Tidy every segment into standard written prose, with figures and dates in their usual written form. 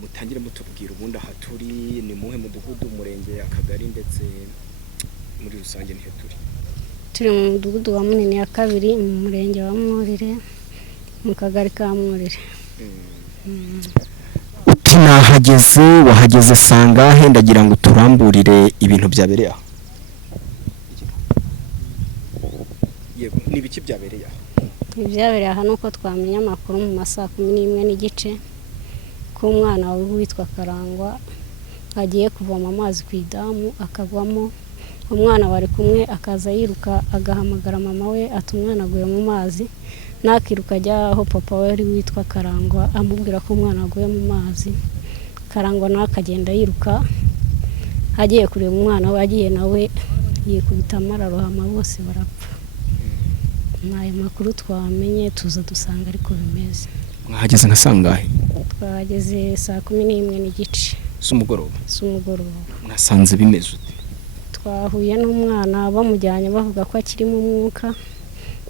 mutangire mutubwira ubundi aha turi ni muhe mudugudu umurenge akagari ndetse muri rusange nihe turi mu mudugudu wa Munini ya kabiri mu murenge wa Mwurire mu kagari ka Mwurire. Tunahageze wahageze sangahe ndagira ngo turamburire ibintu byabereye aha. Yego nibiki byabereye aha. Ibyabereye aha nuko twamenya amakuru mu masaa 11:15 ko umwana witwa Karangwa agiye kuvoma amazi ku idamu akagwamo. Umwana bari kumwe akaza yiruka agahamagara mama we ati umwana aguye mu mazi, nakiruka ajya aho papa we ari witwa Karangwa amubwira ko umwana aguye mu mazi. Karangwa nawe akagenda yiruka agiye kureba umwana we, agiye nawe yikubita amararohama bose barapfa. Nayo makuru twamenye tuza dusanga ariko bimeze. Mwahageze nka sangahe? Twageze saa 11:15 z'umugoroba. Mwasanze bimeze ute? Twahuye n'umwana bamujyanye bavuga ko akiri mu mwuka,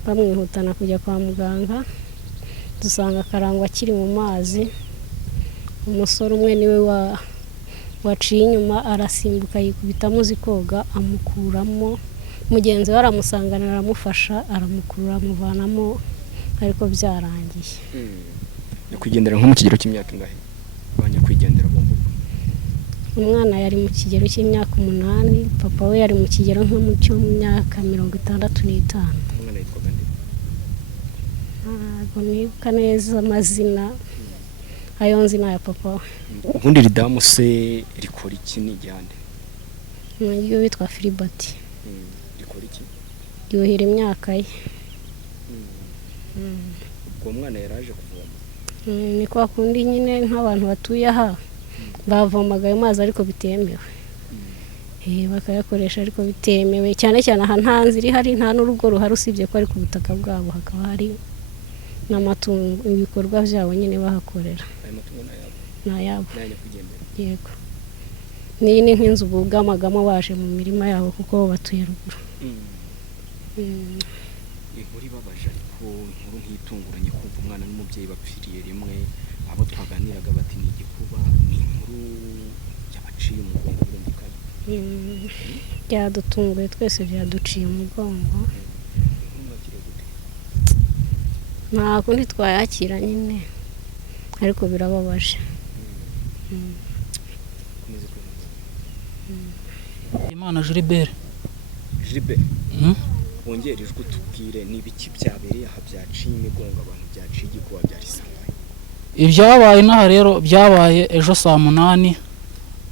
bamwihutana kujya kwa muganga, dusanga Karangwa akiri mu mazi. Umusore umwe niwe waciye inyuma arasimbuka yikubita muzi koga amukuramo, mugenzi we aramusanganira aramufasha aramukurura amuvanamo ariko byarangiye. Nyakwigendera nko mu kigero cy'imyaka ingahe? Banyakwigendera bombo. Umwana yari mu kigero cy'imyaka 8, papa we yari mu kigero nko mu cy'imyaka 65. Umwana yitwaga nde? Nibuka neza amazina ayo nzina ya papa we. Ubundi ridamu se rikora iki ni igihande? Niyo witwa Filibert. Rikora iki? Yuhira imyaka ye. Ubwo mwana yaraje kuvoma. Ni kwa kundi nyine nk'abantu batuye aha bavomaga ayo mazi ariko bitemewe. Bakayakoresha ariko bitemewe cyane cyane aha nta nzira ihari, nta n'urugo ruhari usibye ko ari ku butaka bwabo hakaba hari n'amatungo ibikorwa byabo nyine bahakorera. Ayo matungo n'ayabo. Nyakwigendera. Yego. Ni nk'inzu bugamagamo baje mu mirima yabo kuko batuye ruguru. Inkuru ibabaje ariko inkuru nk'itunguranye kumva umwana n'umubyeyi bapfiriye rimwe, abo twaganiraga bati ni igikuba, ni inkuru yabaciye umugongo birumvikana. Byadutunguye twese, byaduciye umugongo. Nta kundi twayakira nyine ariko birababaje. Imana Gilbert. Wongera ijwi tubwire nibiki byabereye aha byaciye imigongo abantu byaciye igikuba byarisangaye. Ibyabaye naha rero byabaye ejo saa 8.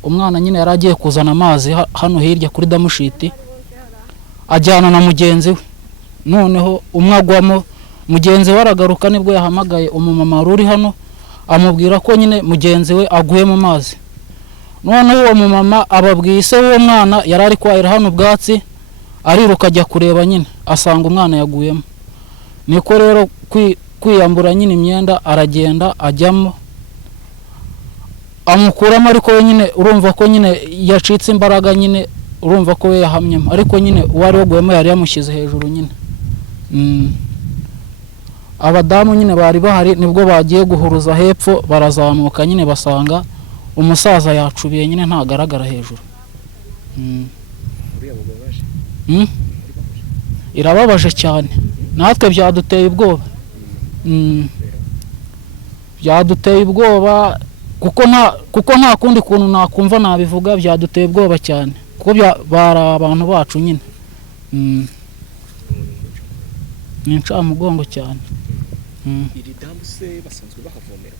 Umwana nyine yaragiye kuzana amazi hano hirya kuri damushiti ajyana na mugenzi we, noneho umwagwamo mugenzi we aragaruka nibwo yahamagaye umumama ruri hano amubwira ko nyine mugenzi we aguye mu mazi. Noneho uwo mumama ababwiye se w'uwo mwana yarari kwahira hano ubwatsi, ariruka ajya kureba nyine asanga umwana yaguyemo. Niko rero kwiyambura nyine imyenda aragenda ajyamo amukuramo, ariko nyine urumva ko nyine yacitse imbaraga, nyine urumva ko we yahamyemo, ariko nyine uwari waguyemo yari yamushyize hejuru nyine. Abadamu nyine bari bahari nibwo bagiye guhuruza hepfo barazamuka nyine basanga umusaza yacubiye nyine ntagaragara hejuru. Irababaje cyane, natwe byaduteye ubwoba. Byaduteye ubwoba kuko nta kundi kuntu nakumva nabivuga, byaduteye ubwoba cyane kuko bari abantu bacu nyine. Ni incamugongo cyane. Iri damu se basanzwe bahavomera?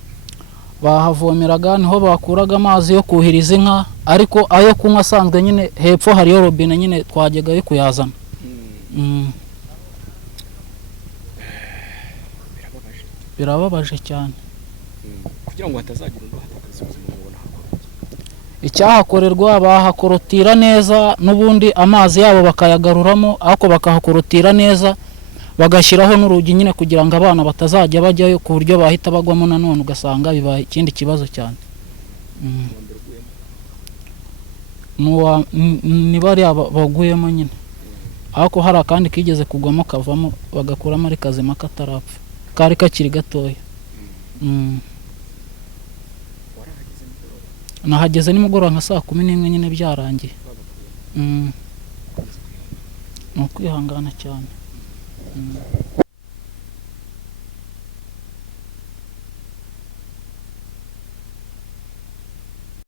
Bahavomeraga niho bakuraga amazi yo kuhiriza inka, ariko ayo kunywa asanzwe nyine hepfo hariyo robine nyine twajyaga yo kuyazana. Birababaje cyane. Kugira ngo hatazagira undi hatakaza ubuzima mubona hakorwa. Icyahakorerwa bahakorotira neza, n'ubundi amazi yabo bakayagaruramo, ariko bakahakorotira neza bagashyiraho n'urugi nyine kugira ngo abana batazajya bajyayo ku buryo bahita bagwamo nanone ugasanga bibaye ikindi kibazo cyane. Ni bariya baguyemo nyine, ariko hari akandi kigeze kugwamo kavamo bagakuramo ari kazima katarapfa, kari kakiri gatoya. nahageze nimugoroba nka saa 11 nyine byarangiye. Ni ukwihangana cyane.